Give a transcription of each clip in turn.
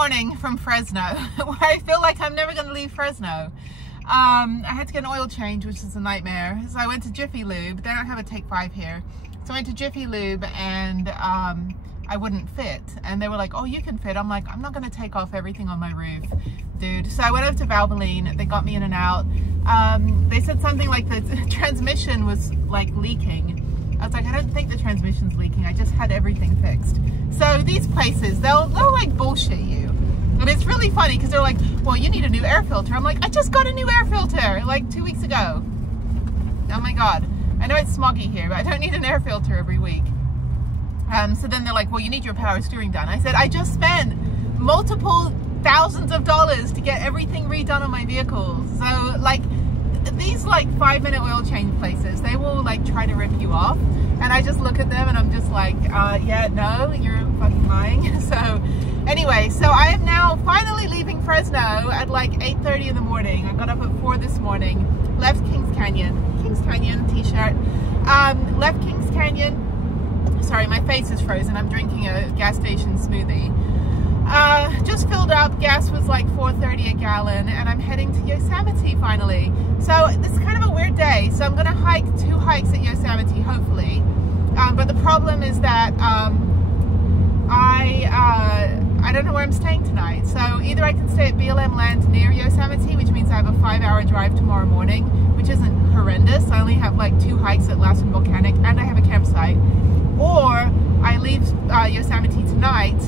morning from Fresno, where I feel like I'm never going to leave Fresno. I had to get an oil change, which is a nightmare. So I went to Jiffy Lube. They don't have a Take 5 here. So I went to Jiffy Lube and I wouldn't fit. And they were like, oh, you can fit. I'm like, I'm not going to take off everything on my roof, dude. So I went over to Valvoline. They got me in and out. They said something like the transmission was like leaking. I was like, I don't think the transmission's leaking. I just had everything fixed. So these places, they'll like bullshit you. And it's really funny because they're like, well, you need a new air filter. I'm like, I just got a new air filter like 2 weeks ago. Oh my God. I know it's smoggy here, but I don't need an air filter every week. So then they're like, well, you need your power steering done. I said, I just spent multiple thousands of dollars to get everything redone on my vehicle. So like these like 5-minute oil change places, they will like try to rip you off. And I just look at them and I'm just like, yeah, no, you're fucking lying. So anyway, so I am now finally leaving Fresno at like 8:30 in the morning. I got up at 4 this morning, left Kings Canyon t-shirt, left Kings Canyon. Sorry, my face is frozen. I'm drinking a gas station smoothie. Just filled up. Gas was like $4.30 a gallon, and I'm heading to Yosemite finally. So this is kind of a weird day. So I'm going to hike 2 hikes at Yosemite, hopefully. But the problem is that I don't know where I'm staying tonight. So either I can stay at BLM land near Yosemite, which means I have a 5-hour drive tomorrow morning, which isn't horrendous. I only have like 2 hikes at Lassen Volcanic, and I have a campsite. Or I leave Yosemite tonight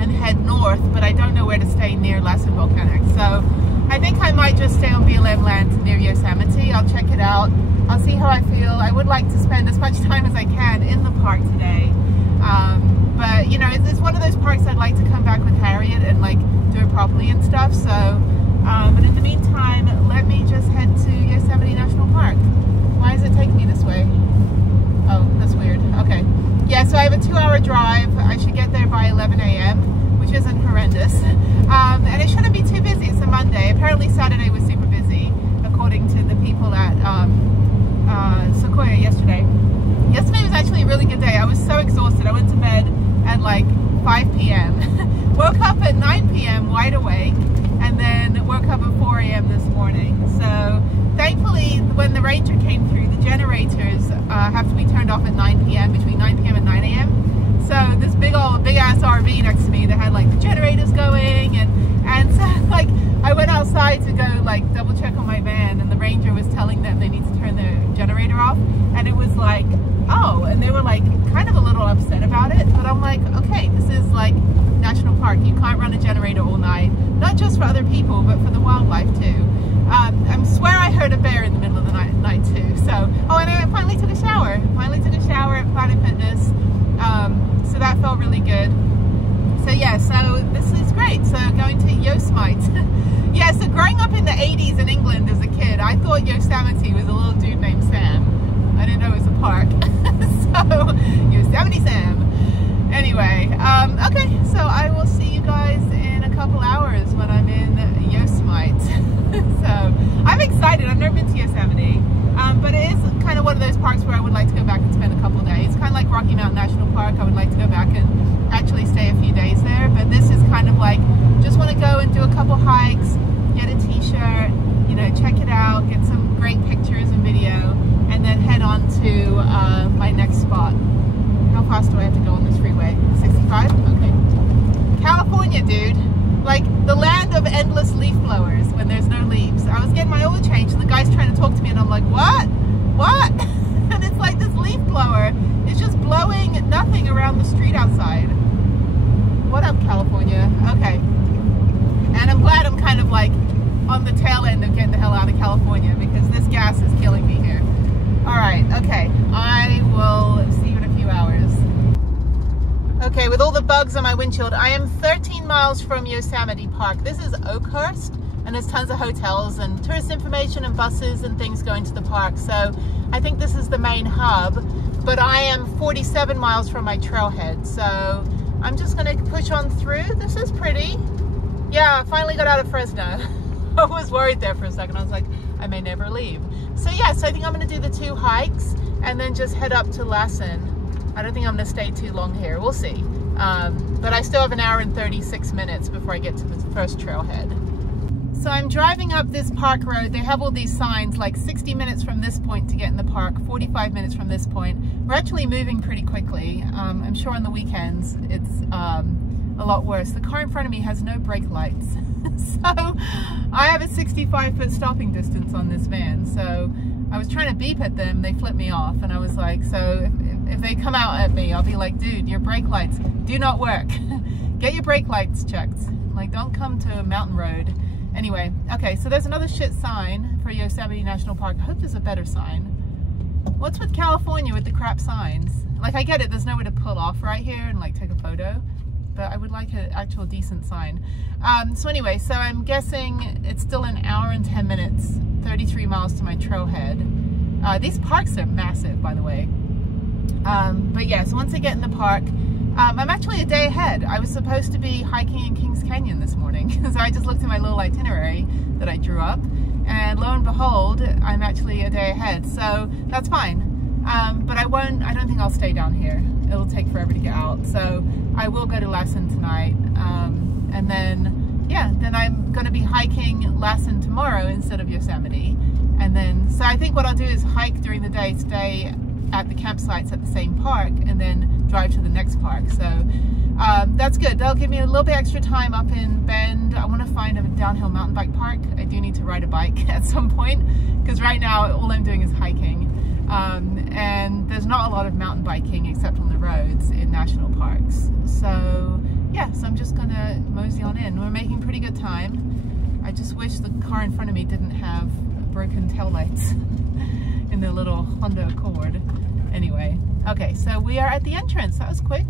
and head north, but I don't know where to stay near Lassen Volcanic. So I think I might just stay on BLM land near Yosemite. I'll check it out. I'll see how I feel. I would like to spend as much time as I can in the park today. But you know, it's one of those parks I'd like to come back with Harriet and like do it properly and stuff. So, but in the meantime, let me just head to Yosemite National Park. Why is it taking me this way? Oh, that's weird. Okay. Yeah, so I have a 2-hour drive. I should get there by 11 a.m., which isn't horrendous. And it shouldn't be too busy. It's a Monday. Apparently Saturday was super busy, according to the people at Sequoia yesterday. Yesterday was actually a really good day. I was so exhausted. I went to bed at like 5 p.m. Woke up at 9 p.m. wide awake, and then woke up at 4 a.m. this morning. So thankfully, when the Ranger came through, the generators have to be turned off at 9 p.m., between 9 p.m. and 9 a.m. So this big ass RV next to me that had like the generators going, and so like I went outside to go like double check on my van, and the Ranger was telling them they need to turn their generator off, and it was like, oh, and they were like kind of a little upset about it, but I'm like, okay, this is like national park. You can't run a generator all night, not just for other people, but for the wildlife too. I swear I heard a bear in the middle of the night too. So, oh, and I finally took a shower. At Planet Fitness. So that felt really good. So yeah, so this is great. So going to Yosemite. Yeah, so growing up in the 80s in England as a kid, I thought Yosemite was a little dude named Sam. I didn't know it was a park. So, Yosemite Sam. Anyway, okay, so I will see you guys in a couple hours when I'm in Yosemite. So, I'm excited. I've never been to Yosemite, but it is kind of one of those parks where I would like to go back and spend a couple days. Kind of like Rocky Mountain National Park. I would like to go back and actually stay a few days there, but this is kind of like, just want to go and do a couple hikes, get a t-shirt, you know, check it out, get some great pictures and video, and then head on to my next spot. How fast do I have to go on this freeway? 65? Okay. California, dude. Like the land of endless leaf blowers when there's no leaves. I was getting my oil change and the guy's trying to talk to me and I'm like, what? What? And it's like this leaf blower is just blowing nothing around the street outside. What up, California? Okay. And I'm glad I'm kind of like on the tail end of getting the hell out of California because this gas is killing me here. All right, okay. I will see you in a few hours. Okay, with all the bugs on my windshield, I am 13 miles from Yosemite Park. This is Oakhurst, and there's tons of hotels and tourist information and buses and things going to the park. So I think this is the main hub, but I am 47 miles from my trailhead. So I'm just gonna push on through. This is pretty. Yeah, I finally got out of Fresno. I was worried there for a second. I was like, I may never leave. So yes, I think I'm gonna do the 2 hikes and then just head up to Lassen. I don't think I'm gonna stay too long here. We'll see. But I still have an hour and 36 minutes before I get to the first trailhead. So I'm driving up this park road. They have all these signs like 60 minutes from this point to get in the park, 45 minutes from this point. We're actually moving pretty quickly. I'm sure on the weekends it's a lot worse. The car in front of me has no brake lights. So I have a 65-foot stopping distance on this van. So I was trying to beep at them, they flipped me off, and I was like, so if they come out at me, I'll be like, dude, your brake lights do not work. Get your brake lights checked. Like, don't come to a mountain road. Anyway, okay, so there's another shit sign for Yosemite National Park. I hope there's a better sign. What's with California with the crap signs? Like, I get it, there's nowhere to pull off right here and like take a photo, but I would like an actual decent sign. So anyway, so I'm guessing it's still an hour and 10 minutes, 33 miles to my trailhead. These parks are massive, by the way. But yeah, so once I get in the park, I'm actually a day ahead. I was supposed to be hiking in Kings Canyon this morning. So I just looked at my little itinerary that I drew up, and lo and behold, I'm actually a day ahead. So that's fine. But I don't think I'll stay down here. It'll take forever to get out. So I will go to Lassen tonight. And then, yeah, then I'm gonna be hiking Lassen tomorrow instead of Yosemite. And then, so I think what I'll do is hike during the day, stay at the campsites at the same park, and then drive to the next park. So that's good. That'll give me a little bit extra time up in Bend. I want to find a downhill mountain bike park. I do need to ride a bike at some point, because right now all I'm doing is hiking. And there's not a lot of mountain biking except on the roads in national parks. So yeah, so I'm just gonna mosey on in. We're making pretty good time. I just wish the car in front of me didn't have broken taillights in the little Honda Accord. Anyway, okay, so we are at the entrance. That was quick.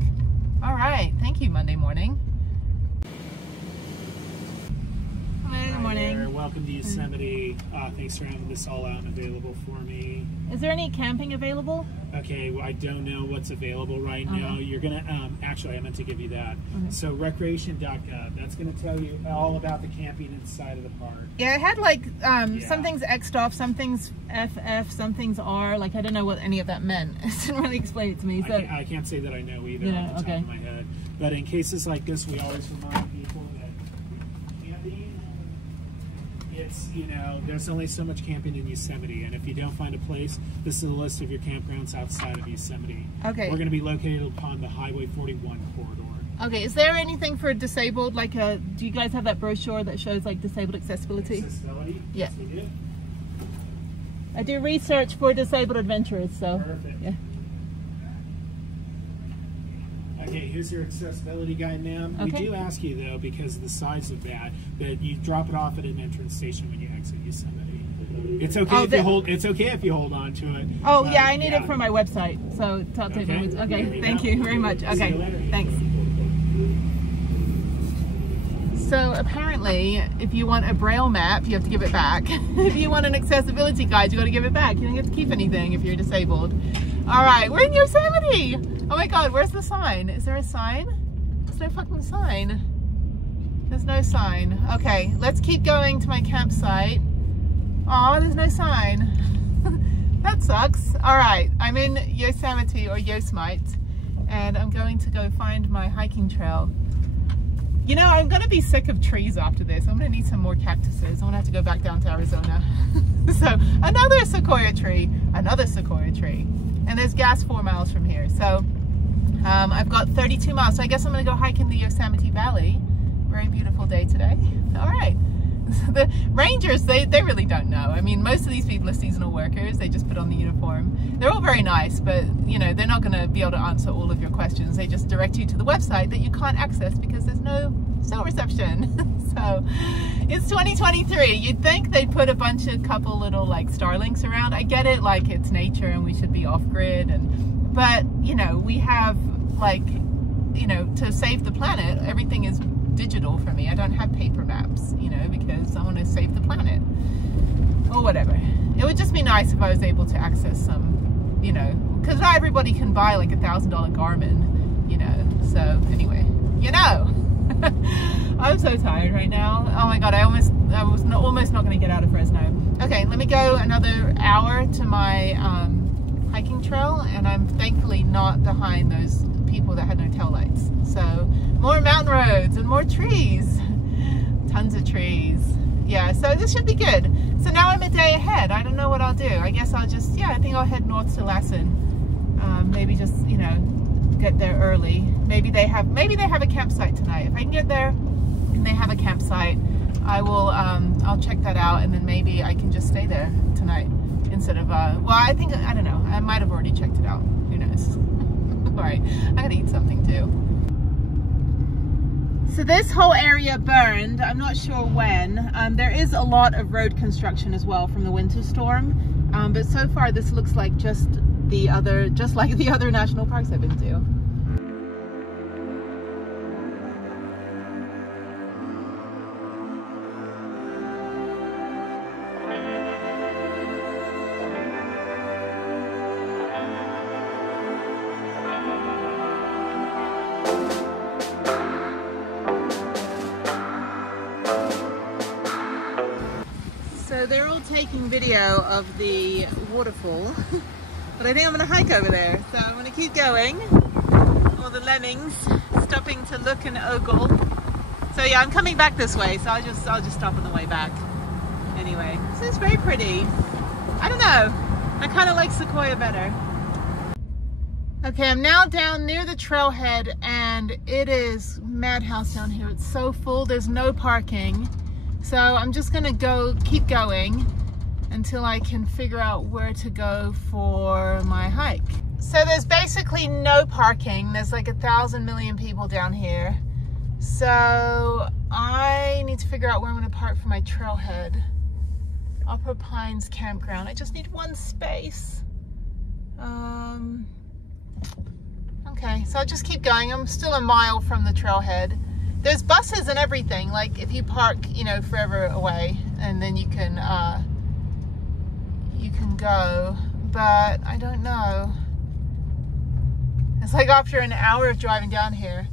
All right, thank you, Monday morning. Hello, good morning. Hi there. Welcome to Yosemite. Thanks for having this all out and available for me. Is there any camping available? Okay, well, I don't know what's available right now. You're gonna, actually I meant to give you that. So recreation.gov, that's gonna tell you all about the camping inside of the park. Yeah, it had like, some things X'd off, some things FF, some things R, like I don't know what any of that meant. It didn't really explain it to me. So I can't say that I know either off the top of my head. But in cases like this, we always remind people that camping, it's, you know, there's only so much camping in Yosemite, and if you don't find a place, this is a list of your campgrounds outside of Yosemite. Okay. We're going to be located upon the Highway 41 corridor. Okay, is there anything for disabled, like do you guys have that brochure that shows like disabled accessibility? Accessibility? Yeah. Yes, we do. I do research for disabled adventurers, so. Perfect. Yeah. Okay, here's your accessibility guide, ma'am. Okay. We do ask you, though, because of the size of that you drop it off at an entrance station when you exit Yosemite. It's okay if you hold. It's okay if you hold on to it. Oh yeah, I need it for my website. So talk to me. Okay, thank you very much. Okay, thanks. So apparently, if you want a Braille map, you have to give it back. If you want an accessibility guide, you got to give it back. You don't get to keep anything if you're disabled. All right, we're in Yosemite. Oh my God, where's the sign? Is there a sign? There's no fucking sign. There's no sign. Okay, let's keep going to my campsite. Aw, there's no sign. That sucks. All right, I'm in Yosemite or Yosemite, and I'm going to go find my hiking trail. You know, I'm gonna be sick of trees after this. I'm gonna need some more cactuses. I'm gonna have to go back down to Arizona. So another sequoia tree, and there's gas 4 miles from here. So I've got 32 miles. So I guess I'm gonna go hike in the Yosemite Valley. Very beautiful day today. All right. The rangers, they really don't know. I mean, most of these people are seasonal workers. They just put on the uniform. They're all very nice, but you know, they're not going to be able to answer all of your questions. They just direct you to the website that you can't access because there's no cell reception. So it's 2023. You'd think they'd put a couple little like Starlinks around. I get it, like it's nature and we should be off grid, but you know, we have like, you know, to save the planet, everything is digital for me. I don't have paper maps, you know, because I want to save the planet or whatever. It would just be nice if I was able to access some, you know, because not everybody can buy like $1,000 Garmin, you know. So anyway, you know, I'm so tired right now. Oh my God, I was almost not going to get out of Fresno. Okay, let me go another hour to my hiking trail, and I'm thankfully not behind those people that had no taillights. So more mountain roads and more trees, tons of trees. Yeah, so this should be good. So now I'm a day ahead. I don't know what I'll do. I guess I'll just, I think I'll head north to Lassen. Maybe just, get there early. Maybe they have a campsite tonight. If I can get there and they have a campsite, I will, I'll check that out, and then maybe I can just stay there tonight instead of, well, I don't know. I might have already checked it out. Who knows? All right, I gotta eat something too. So this whole area burned. I'm not sure when. There is a lot of road construction as well from the winter storm, but so far this looks like just like the other national parks I've been to. So they're all taking video of the waterfall, but I think I'm going to hike over there. So I'm going to keep going. All the lemmings stopping to look and ogle. So yeah, I'm coming back this way, so I'll just stop on the way back. Anyway, this is very pretty. I don't know. I kind of like Sequoia better. Okay, I'm now down near the trailhead, and it is madhouse down here. It's so full. There's no parking. So I'm just gonna keep going until I can figure out where to go for my hike. So there's basically no parking. There's like 1,000 million people down here. So I need to figure out where I'm gonna park for my trailhead. Upper Pines Campground. I just need one space. Okay, so I'll just keep going. I'm still a mile from the trailhead. There's buses and everything, like if you park, forever away, and then you can go, but I don't know. It's like after an hour of driving down here.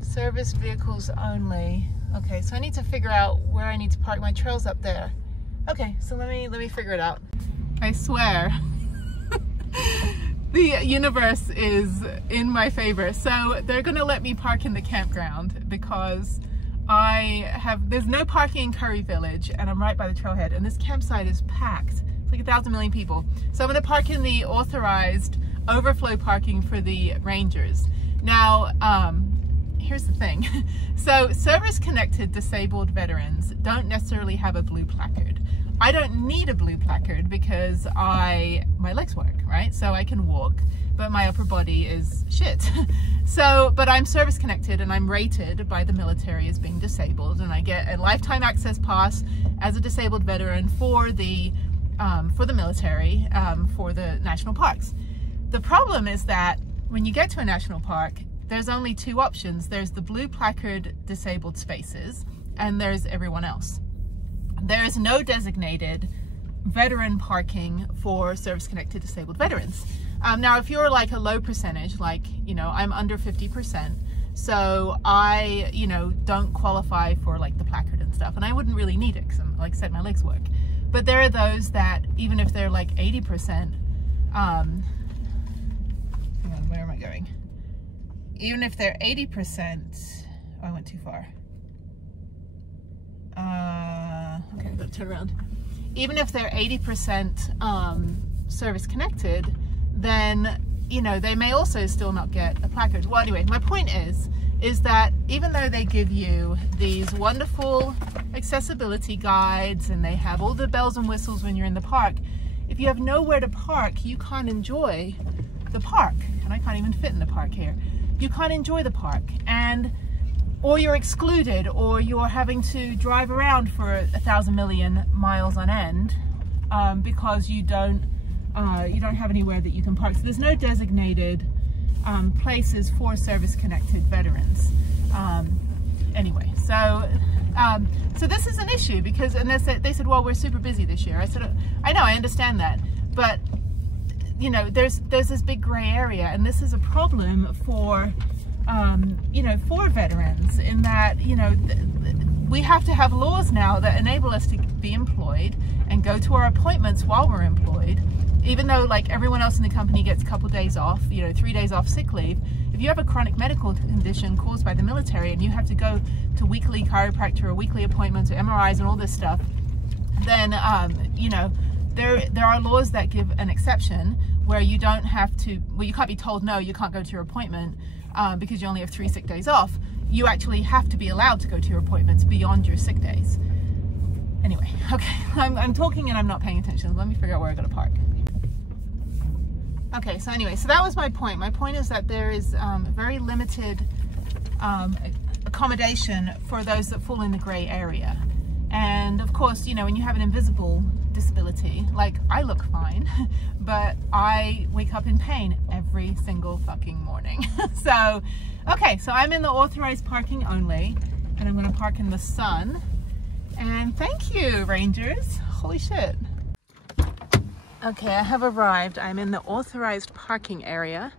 Service vehicles only. Okay, so I need to figure out where I need to park. My trail's up there. Okay, so let me figure it out. I swear. The universe is in my favor. So they're gonna let me park in the campground because there's no parking in Curry Village, and I'm right by the trailhead, and this campsite is packed. It's like 1,000 million people. So I'm gonna park in the authorized overflow parking for the rangers. Now, here's the thing. So service-connected disabled veterans don't necessarily have a blue placard. I don't need a blue placard because my legs work, right? So I can walk, but my upper body is shit. So, but I'm service connected and I'm rated by the military as being disabled, and I get a lifetime access pass as a disabled veteran for the military, for the national parks. The problem is that when you get to a national park, there's only two options. There's the blue placard disabled spaces, and there's everyone else. There is no designated veteran parking for service-connected disabled veterans. Now, if you're like a low percentage, like, I'm under 50%, so I, don't qualify for like the placard and stuff, and I wouldn't really need it because I'm, like I said, my legs work. But there are those that, even if they're like 80%, hang on, where am I going? Even if they're 80%, oh, I went too far. Okay, I'm gonna turn around. Even if they're 80% service connected, then they may also still not get a placard. Well, anyway, my point is that even though they give you these wonderful accessibility guides and they have all the bells and whistles when you're in the park, if you have nowhere to park, you can't enjoy the park. And I can't even fit in the park here. You can't enjoy the park, or you're excluded, or you're having to drive around for 1,000 million miles on end because you don't have anywhere that you can park. So there's no designated places for service-connected veterans. Anyway, so this is an issue because, and they said, well, we're super busy this year. I said, I know, I understand that, but there's this big gray area, and this is a problem for for veterans, in that we have to have laws now that enable us to be employed and go to our appointments while we're employed even though like everyone else in the company gets a couple days off, you know, 3 days off sick leave, if you have a chronic medical condition caused by the military and you have to go to weekly chiropractor or weekly appointments or MRIs and all this stuff, then you know, there are laws that give an exception where you don't have to, well, you can't be told no, you can't go to your appointment because you only have 3 sick days off. You actually have to be allowed to go to your appointments beyond your sick days. Anyway, okay, I'm talking and I'm not paying attention. Let me figure out where I gotta park. Okay, so anyway, so that was my point. My point is that there is very limited accommodation for those that fall in the gray area. And of course, you know, when you have an invisible disability, like I look fine, but I wake up in pain every single fucking morning. So, okay, so I'm in the authorized parking only, and I'm gonna park in the sun. And thank you, Rangers. Holy shit. Okay, I have arrived. I'm in the authorized parking area,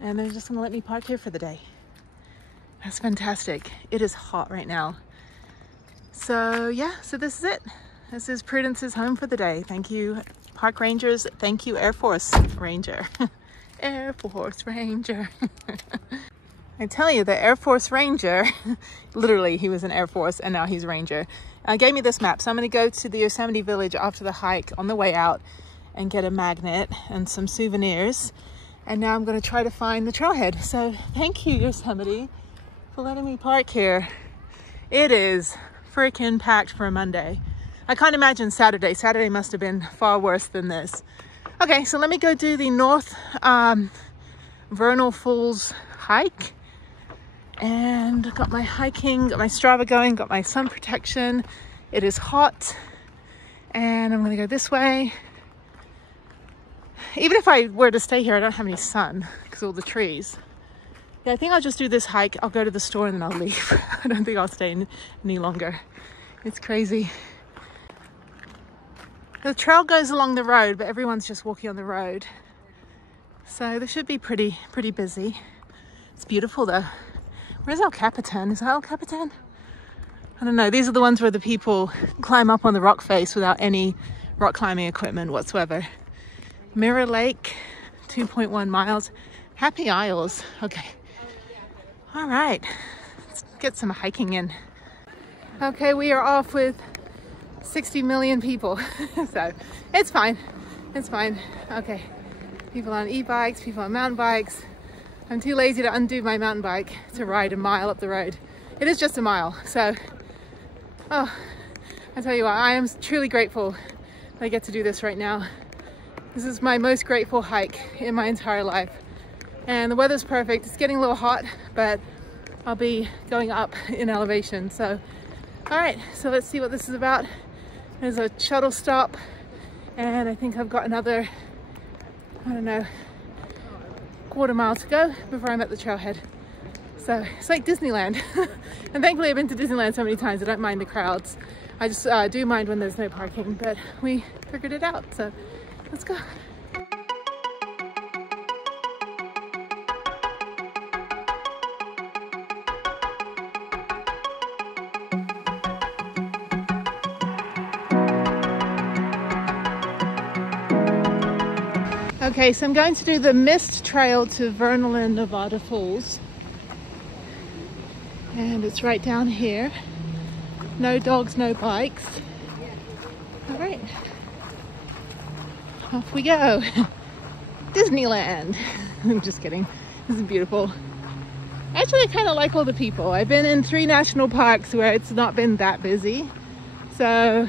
and they're just gonna let me park here for the day. That's fantastic. It is hot right now. So yeah, so this is it. This is Prudence's home for the day. Thank you, park rangers. Thank you, Air Force Ranger. Air Force Ranger. I tell you, the Air Force Ranger, literally he was an Air Force and now he's Ranger, gave me this map. So I'm gonna go to the Yosemite Village after the hike on the way out and get a magnet and some souvenirs. And now I'm gonna try to find the trailhead. So thank you, Yosemite, for letting me park here. It is freaking packed for a Monday. I can't imagine Saturday. Saturday must have been far worse than this. Okay, so let me go do the North Vernal Falls hike. And got my hiking, got my Strava going, got my sun protection. It is hot. And I'm gonna go this way. Even if I were to stay here, I don't have any sun because of all the trees. Yeah, I think I'll just do this hike. I'll go to the store and then I'll leave. I don't think I'll stay any longer. It's crazy. The trail goes along the road, but everyone's just walking on the road. So this should be pretty busy. It's beautiful though. Where's El Capitan? Is that El Capitan? I don't know. These are the ones where the people climb up on the rock face without any rock climbing equipment whatsoever. Mirror Lake, 2.1 miles. Happy Isles. Okay. All right. Let's get some hiking in. Okay, we are off with 60 million people. So it's fine. It's fine. Okay. People on e-bikes, people on mountain bikes. I'm too lazy to undo my mountain bike to ride a mile up the road. It is just a mile. So, oh, I tell you what, I am truly grateful that I get to do this right now. This is my most grateful hike in my entire life. And the weather's perfect. It's getting a little hot, but I'll be going up in elevation. So, all right, so let's see what this is about. There's a shuttle stop, and I think I've got another, I don't know, quarter mile to go before I'm at the trailhead. So it's like Disneyland. And thankfully I've been to Disneyland so many times I don't mind the crowds. I just do mind when there's no parking, but we figured it out, so let's go. Okay, so I'm going to do the mist trail to Vernal and Nevada Falls. And it's right down here. No dogs, no bikes. All right. Off we go. Disneyland. I'm just kidding. This is beautiful. Actually, I kind of like all the people. I've been in 3 national parks where it's not been that busy. So,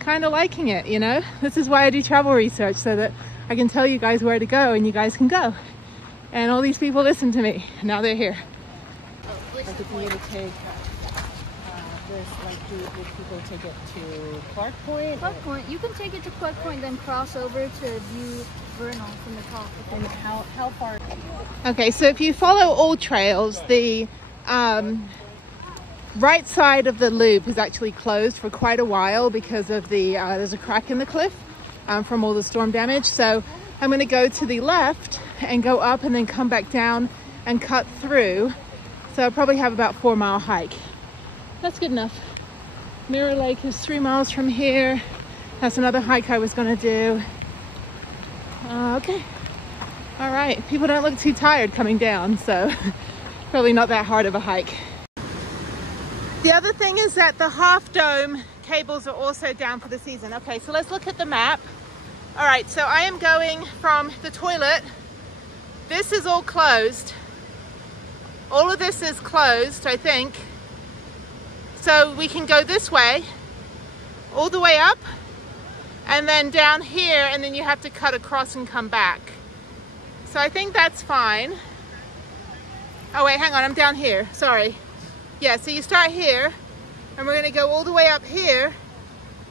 kind of liking it, you know? This is why I do travel research, so that I can tell you guys where to go and you guys can go. And all these people listen to me. Now they're here. Like if you were to take this, like do people take it to Clark Point? Clark Point. You can take it to Clark Point, then cross over to view Vernal from the top. And how far? Okay, so if you follow all trails, the right side of the loop is actually closed for quite a while because of the there's a crack in the cliff. From all the storm damage. So I'm going to go to the left and go up and then come back down and cut through. So I'll probably have about 4 mile hike. That's good enough. Mirror Lake is 3 miles from here. That's another hike I was going to do. Okay. All right. People don't look too tired coming down, so probably not that hard of a hike. The other thing is that the half dome cables are also down for the season. Okay, so let's look at the map. All right, so I am going from the toilet. This is all closed. All of this is closed, I think. So we can go this way, all the way up, and then down here, and then you have to cut across and come back. So I think that's fine. Oh wait, hang on, I'm down here, sorry. Yeah, so you start here, and we're gonna go all the way up here,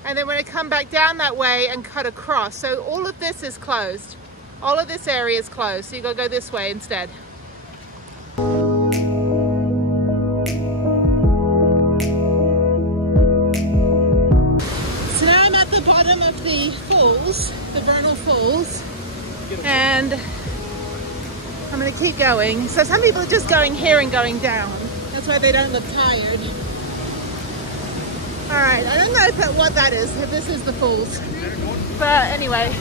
and then we're gonna come back down that way and cut across. So all of this is closed. All of this area is closed, so you gotta go this way instead. So now I'm at the bottom of the falls, the vernal falls, and I'm gonna keep going. So some people are just going here and going down. That's why they don't look tired. All right, I don't know what that is, if this is the falls. But anyway,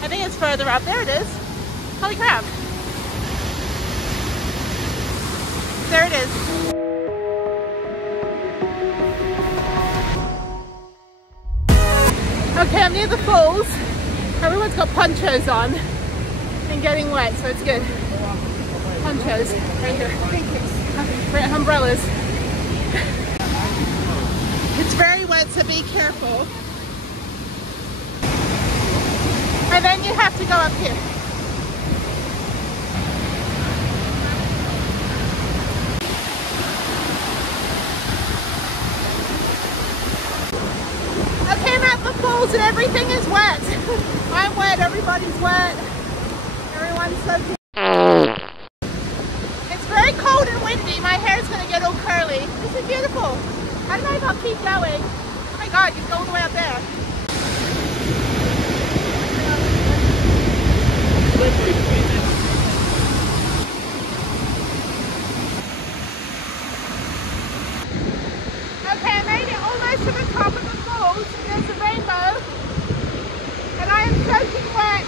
I think it's further up. There it is. Holy crap. There it is. Okay, I'm near the falls. Everyone's got ponchos on and getting wet, so it's good. Ponchos, right here. Thank you. Umbrellas. It's very wet, so be careful. And then you have to go up here. Okay, I'm at the falls and everything is wet. I'm wet, everybody's wet. Everyone's soaking. It's very cold and windy. My hair's gonna get all curly. This is beautiful. I don't know if I'll keep going. Oh my God, you go all the way up there. Okay, I made it almost to the top of the falls. There's a rainbow. And I am soaking wet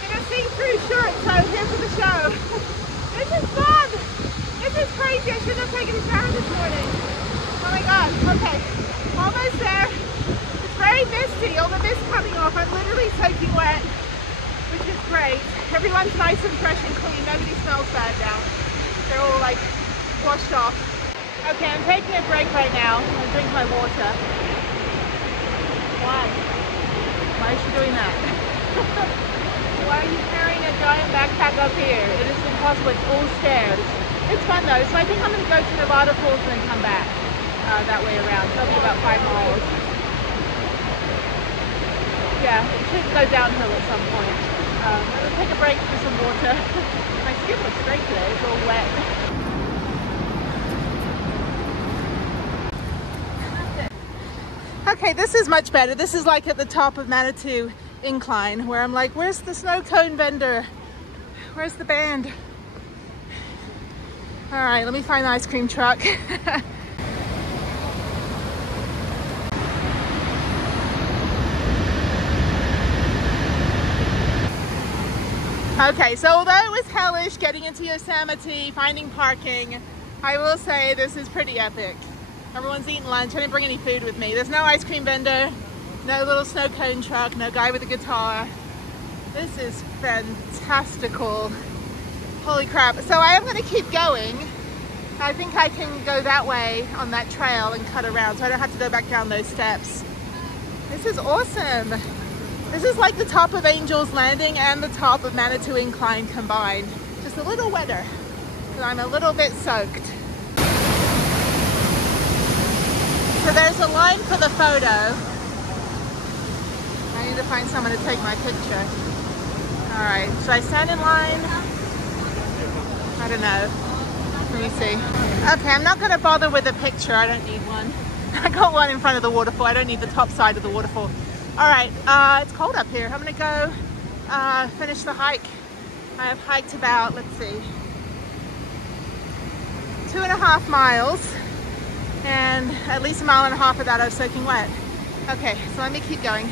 in a see-through shirt, so here for the show. This is fun. This is crazy. I shouldn't have taken a shower this morning. Oh my God, okay, almost there. It's very misty, all the mist coming off. I'm literally soaking wet, which is great. Everyone's nice and fresh and clean. Nobody smells bad now. They're all like washed off. Okay, I'm taking a break right now. I'm gonna drink my water. Why? Why is she doing that? Why are you carrying a giant backpack up here? It is impossible, it's all stairs. It's fun though, so I think I'm gonna go to Nevada Falls and then come back. That way around. So it'll be about 5 miles. Yeah, it should go downhill at some point. I'm going to take a break for some water. My skin looks great today, it's all wet. Okay, this is much better. This is like at the top of Manitou Incline, where I'm like, where's the snow cone vendor? Where's the band? All right, let me find the ice cream truck. Okay, so although it was hellish getting into Yosemite, finding parking, I will say this is pretty epic. Everyone's eating lunch. I didn't bring any food with me. There's no ice cream vendor, no little snow cone truck, no guy with a guitar. This is fantastical. Holy crap. So I am going to keep going. I think I can go that way on that trail and cut around so I don't have to go back down those steps. This is awesome. This is like the top of Angel's Landing and the top of Manitou Incline combined. Just a little wetter, because I'm a little bit soaked. So there's a line for the photo. I need to find someone to take my picture. All right, should I stand in line? I don't know. Let me see. Okay, I'm not gonna bother with a picture. I don't need one. I got one in front of the waterfall. I don't need the top side of the waterfall. All right, it's cold up here. I'm gonna go finish the hike. I have hiked about, let's see, 2.5 miles, and at least 1.5 miles of that I was soaking wet. Okay, so let me keep going.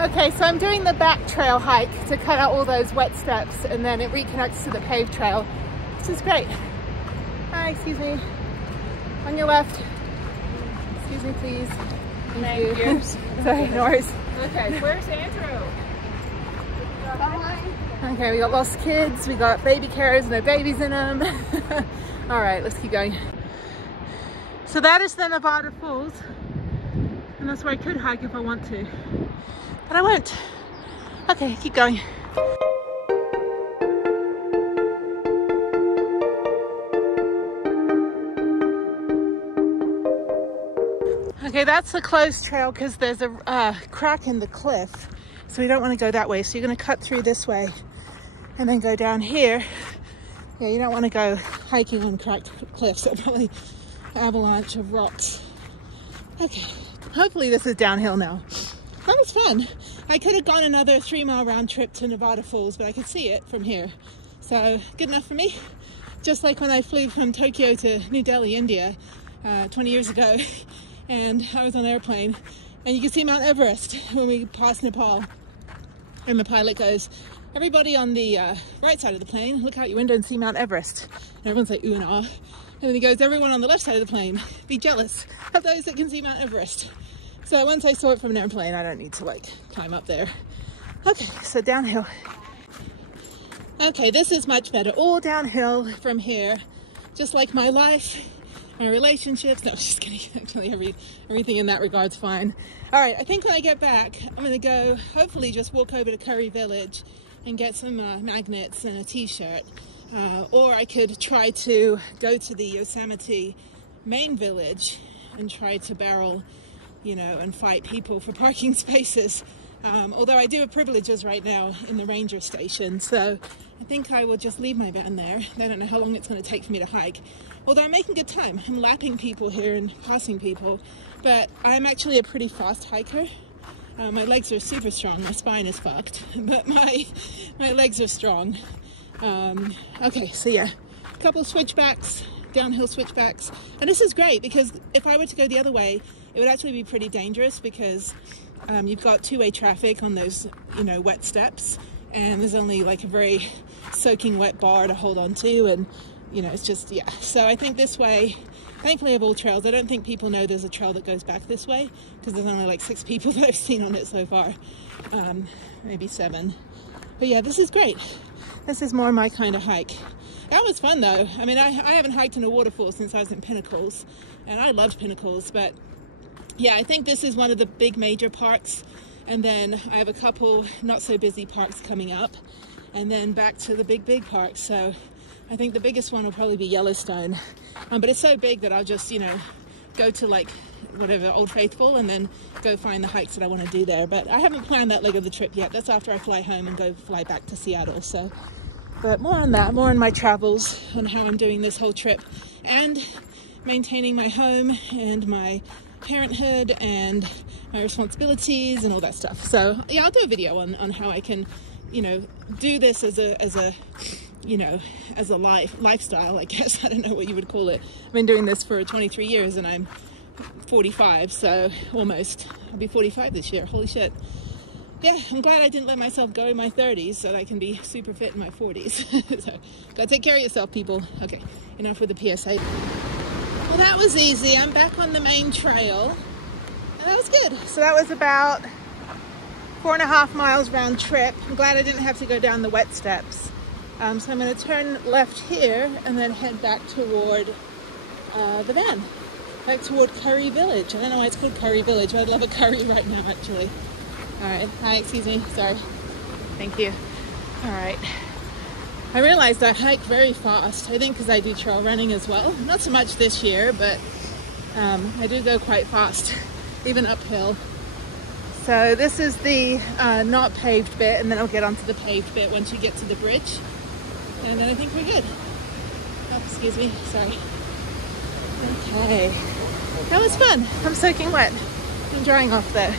Okay, so I'm doing the back trail hike to cut out all those wet steps, and then it reconnects to the paved trail, which is great. Hi, excuse me. On your left. Excuse me, please. Thank you. Sorry, no worries. Okay, where's Andrew? Okay, we got lost kids, we got baby carriers, no babies in them. All right, let's keep going. So that is the Nevada Falls, and that's where I could hike if I want to, but I won't. Okay, keep going. Okay, that's the closed trail because there's a crack in the cliff, so we don't want to go that way. So you're going to cut through this way and then go down here. Yeah, you don't want to go hiking on cracked cliffs. It'll probably avalanche of rocks. Okay, hopefully this is downhill now. That was fun. I could have gone another 3-mile round trip to Nevada Falls, but I could see it from here. So good enough for me. Just like when I flew from Tokyo to New Delhi, India, 20 years ago. And I was on an airplane, and you can see Mount Everest when we pass Nepal. And the pilot goes, everybody on the right side of the plane, look out your window and see Mount Everest. And everyone's like, ooh and ah. And then he goes, everyone on the left side of the plane, be jealous of those that can see Mount Everest. So once I saw it from an airplane, I don't need to like climb up there. Okay, so downhill. Okay, this is much better. All downhill from here, just like my life. My relationships, no, just kidding. Actually, everything in that regard's fine. All right, I think when I get back, I'm gonna go, hopefully just walk over to Curry Village and get some magnets and a t-shirt. Or I could try to go to the Yosemite main village and try to barrel, you know, and fight people for parking spaces. Although I do have privileges right now in the ranger station, so I think I will just leave my van there. I don't know how long it's going to take for me to hike. Although I'm making good time. I'm lapping people here and passing people, but I'm actually a pretty fast hiker. My legs are super strong. My spine is fucked, but my legs are strong. Okay, so yeah, a couple switchbacks, downhill switchbacks. And this is great because if I were to go the other way, it would actually be pretty dangerous because you've got two-way traffic on those, you know, wet steps, and there's only like a very soaking wet bar to hold on to, and you know, it's just, yeah. So I think this way, thankfully of all trails, I don't think people know there's a trail that goes back this way because there's only like 6 people that I've seen on it so far, maybe 7. But yeah, this is great. This is more my kind of hike. That was fun though. I mean, I haven't hiked in a waterfall since I was in Pinnacles, and I loved Pinnacles, but yeah, I think this is one of the big major parks, and then I have a couple not so busy parks coming up, and then back to the big parks. So I think the biggest one will probably be Yellowstone, but it's so big that I'll just, you know, go to like whatever, Old Faithful, and then go find the hikes that I want to do there. But I haven't planned that leg of the trip yet. That's after I fly home and fly back to Seattle. So, but more on that, more on my travels, on how I'm doing this whole trip, and maintaining my home and my parenthood and my responsibilities and all that stuff. So yeah, I'll do a video on how I can, you know, do this as a you know, as a lifestyle, I guess. I don't know what you would call it. I've been doing this for 23 years and I'm 45, so almost. I'll be 45 this year. Holy shit. Yeah, I'm glad I didn't let myself go in my 30s so that I can be super fit in my 40s. So, gotta take care of yourself, people. Okay, enough with the PSA. Well, that was easy. I'm back on the main trail, and that was good. So that was about 4.5 miles round trip. I'm glad I didn't have to go down the wet steps. So I'm going to turn left here and then head back toward the van, back toward Curry Village. I don't know why it's called Curry Village, but I'd love a curry right now, actually. All right. Hi, excuse me. Sorry. Thank you. All right. I realized I hike very fast, I think because I do trail running as well. Not so much this year, but I do go quite fast, even uphill. So this is the not paved bit, and then I'll get onto the paved bit once you get to the bridge. And then I think we're good. Oh, excuse me, sorry. Okay, that was fun. I'm soaking wet. I'm drying off there.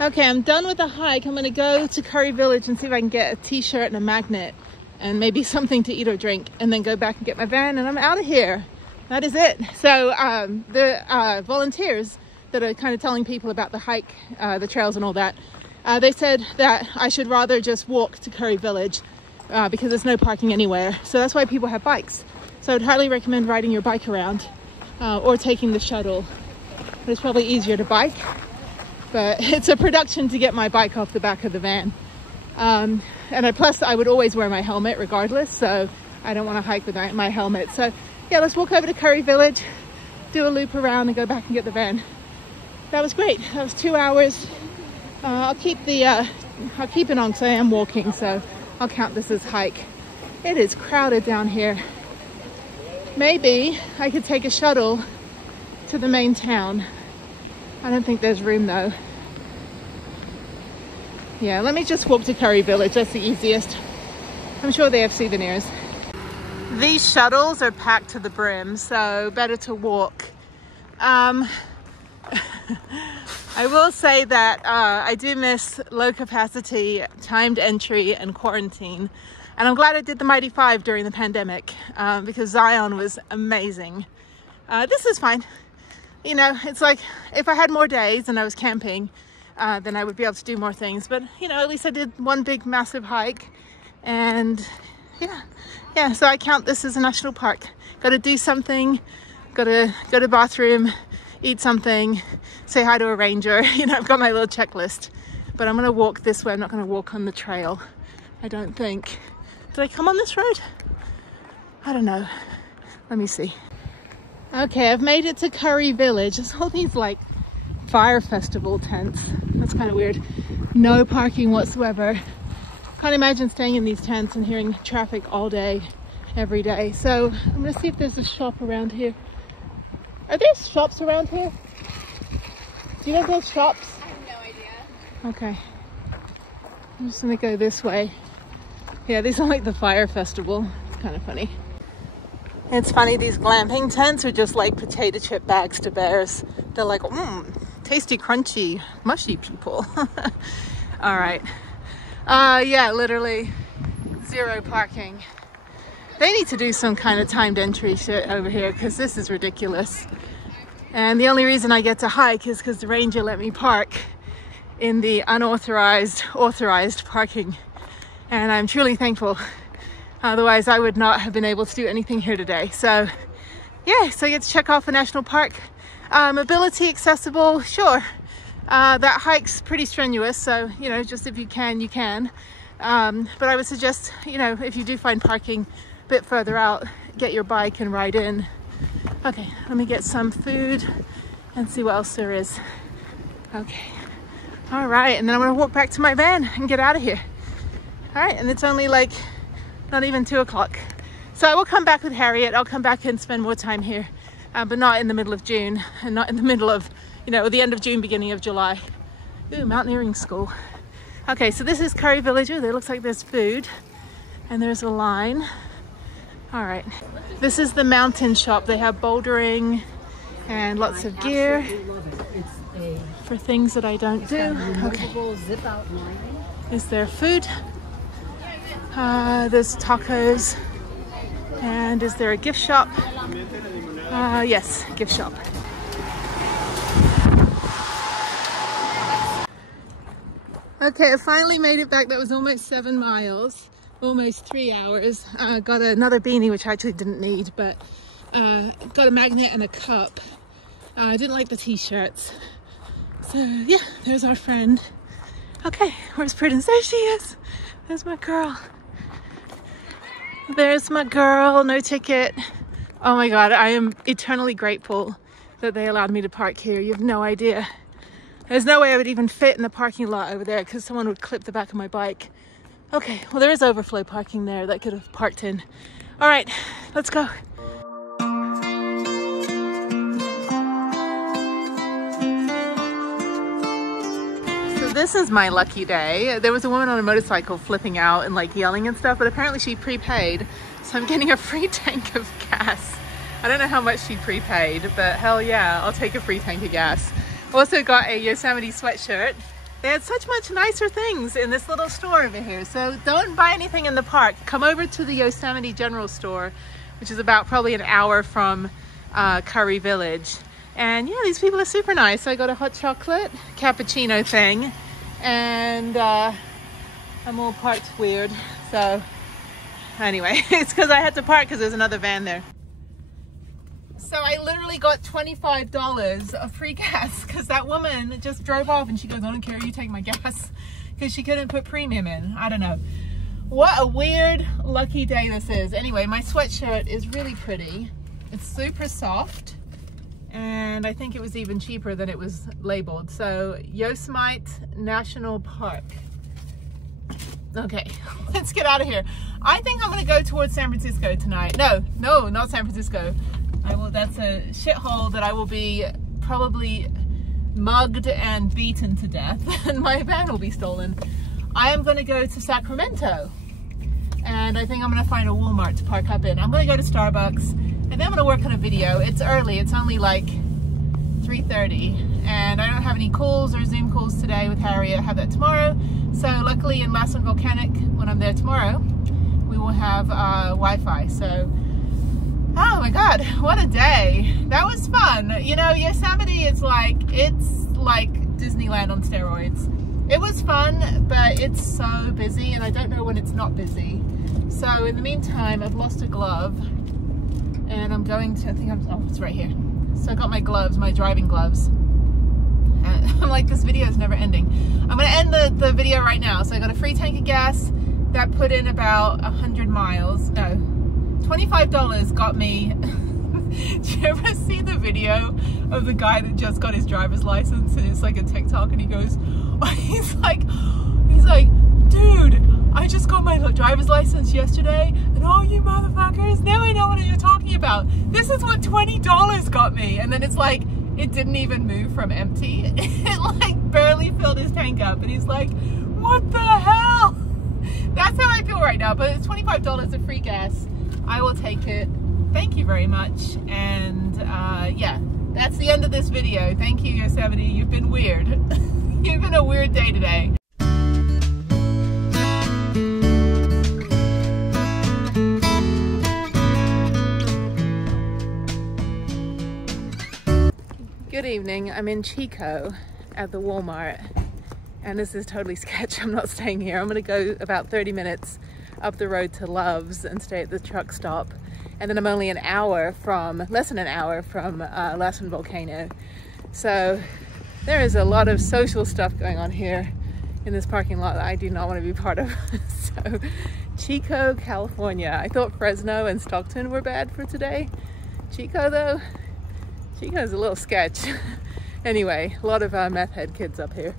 Okay, I'm done with the hike. I'm gonna go to Curry Village and see if I can get a t-shirt and a magnet and maybe something to eat or drink, and then go back and get my van, and I'm out of here. That is it. So the volunteers that are kind of telling people about the hike, the trails and all that, they said that I should rather just walk to Curry Village because there's no parking anywhere. So that's why people have bikes. So I'd highly recommend riding your bike around or taking the shuttle. But it's probably easier to bike, but it's a production to get my bike off the back of the van. Plus I would always wear my helmet regardless, so I don't want to hike with my helmet. So yeah, let's walk over to Curry Village, do a loop around, and go back and get the van. That was great. That was 2 hours. I'll keep it on because I am walking, so I'll count this as hike. It is crowded down here. Maybe I could take a shuttle to the main town. I don't think there's room though. Yeah, let me just walk to Curry Village. That's the easiest. I'm sure they have souvenirs. These shuttles are packed to the brim, so better to walk. I will say that I do miss low capacity, timed entry, and quarantine. And I'm glad I did the Mighty 5 during the pandemic because Zion was amazing. This is fine. You know, it's like if I had more days and I was camping, then I would be able to do more things. But, you know, at least I did one big massive hike. And yeah, so I count this as a national park. Got to do something, got to go to the bathroom, eat something, say hi to a ranger. You know, I've got my little checklist. But I'm going to walk this way. I'm not going to walk on the trail, I don't think. Did I come on this road? I don't know. Let me see. Okay, I've made it to Curry Village. There's all these like fire festival tents. That's kind of weird. No parking whatsoever. Can't imagine staying in these tents and hearing traffic all day, every day. So I'm gonna see if there's a shop around here. Are there shops around here? Do you know those shops? I have no idea. Okay. I'm just gonna go this way. Yeah, these are like the fire festival. It's kind of funny. It's funny, these glamping tents are just like potato chip bags to bears. They're like, tasty, crunchy, mushy people. All right. Yeah, literally zero parking. They need to do some kind of timed entry shit over here because this is ridiculous. And the only reason I get to hike is because the ranger let me park in the unauthorized, authorized parking. And I'm truly thankful. Otherwise, I would not have been able to do anything here today. So yeah, so you get to check off a national park. Mobility accessible, sure. That hike's pretty strenuous, so, you know, just if you can, you can. But I would suggest, you know, if you do find parking a bit further out, get your bike and ride in. Okay, let me get some food and see what else there is. Okay, all right, and then I'm gonna walk back to my van and get out of here. All right, and it's only like not even 2 o'clock. So I will come back with Harriet. I'll come back and spend more time here, but not in the middle of June and not in the middle of, you know, the end of June, beginning of July. Ooh, mountaineering school. Okay, so this is Curry Village. Ooh, there looks like there's food and there's a line. All right, this is the mountain shop. They have bouldering and lots of gear for things that I don't do. Okay. Is there food? There's tacos. And is there a gift shop? Yes, gift shop. Okay, I finally made it back. That was almost 7 miles, almost 3 hours. Got another beanie, which I actually didn't need, but got a magnet and a cup. I didn't like the t-shirts. So yeah, there's our friend. Okay, where's Prudence? There she is. There's my girl. There's my girl, no ticket. Oh my God, I am eternally grateful that they allowed me to park here. You have no idea. There's no way I would even fit in the parking lot over there because someone would clip the back of my bike. Okay, well there is overflow parking there that I could have parked in. All right, let's go. This is my lucky day. There was a woman on a motorcycle flipping out and like yelling and stuff, but apparently she prepaid, so I'm getting a free tank of gas. I don't know how much she prepaid, but hell yeah, I'll take a free tank of gas. Also got a Yosemite sweatshirt They had such much nicer things in this little store over here. So don't buy anything in the park. Come over to the Yosemite General Store, which is about probably an hour from Curry Village. And yeah, these people are super nice. So I got a hot chocolate cappuccino thing, and I'm all parked weird. So anyway, it's because I had to park because there's another van there. So I literally got $25 of free gas because that woman just drove off and she goes, I don't care, you take my gas, because she couldn't put premium in. I don't know. What a weird, lucky day this is. Anyway, my sweatshirt is really pretty. It's super soft, and I think it was even cheaper than it was labeled. So Yosemite National Park. Okay, let's get out of here. I think I'm gonna go towards San Francisco tonight. No, not San Francisco. That's a shithole that I will be probably mugged and beaten to death, and my van will be stolen. I am going to go to Sacramento, and I think I'm going to find a Walmart to park up in. I'm going to go to Starbucks, and then I'm going to work on a video. It's early. It's only like 3:30, and I don't have any calls or Zoom calls today with Harriet. I have that tomorrow. So luckily in Lassen Volcanic, when I'm there tomorrow, we will have Wi-Fi. So oh my God, what a day. That was fun. You know, Yosemite is it's like Disneyland on steroids. It was fun, but it's so busy, and I don't know when it's not busy. So in the meantime, I've lost a glove, and I'm going to, oh, it's right here. So I got my gloves, my driving gloves. And I'm like, this video is never ending. I'm gonna end the video right now. So I got a free tank of gas that put in about 100 miles. No. $25 got me. Did you ever see the video of the guy that just got his driver's license, and it's like a TikTok, and he goes, he's like, dude, I just got my driver's license yesterday, and oh, you motherfuckers, now I know what you're talking about. This is what $20 got me. And then it's like, it didn't even move from empty. It like barely filled his tank up, and he's like, what the hell? That's how I feel right now. But it's $25 of free gas. I will take it. Thank you very much. And yeah, that's the end of this video. Thank you, Yosemite. You've been weird. You've been a weird day today. Good evening. I'm in Chico at the Walmart, and this is totally sketch. I'm not staying here. I'm gonna go about 30 minutes up the road to Love's and stay at the truck stop, and then I'm only less than an hour from Lassen Volcano. So there is a lot of social stuff going on here in this parking lot that I do not want to be part of. So Chico, California. I thought Fresno and Stockton were bad for today. Chico though, Chico's a little sketch. Anyway, a lot of meth head kids up here.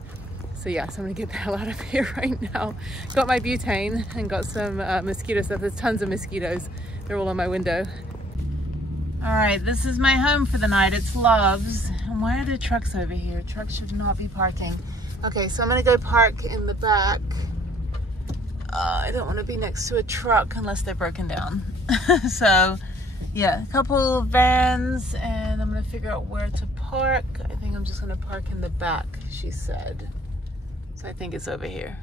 So yeah, so I'm gonna get the hell out of here right now. Got my butane and got some mosquito stuff. There's tons of mosquitoes. They're all on my window. All right, this is my home for the night. It's Love's. And why are there trucks over here? Trucks should not be parking. Okay, so I'm gonna go park in the back. I don't wanna be next to a truck unless they're broken down. So yeah, a couple vans, and I'm gonna figure out where to park. I think I'm just gonna park in the back, she said. So I think it's over here.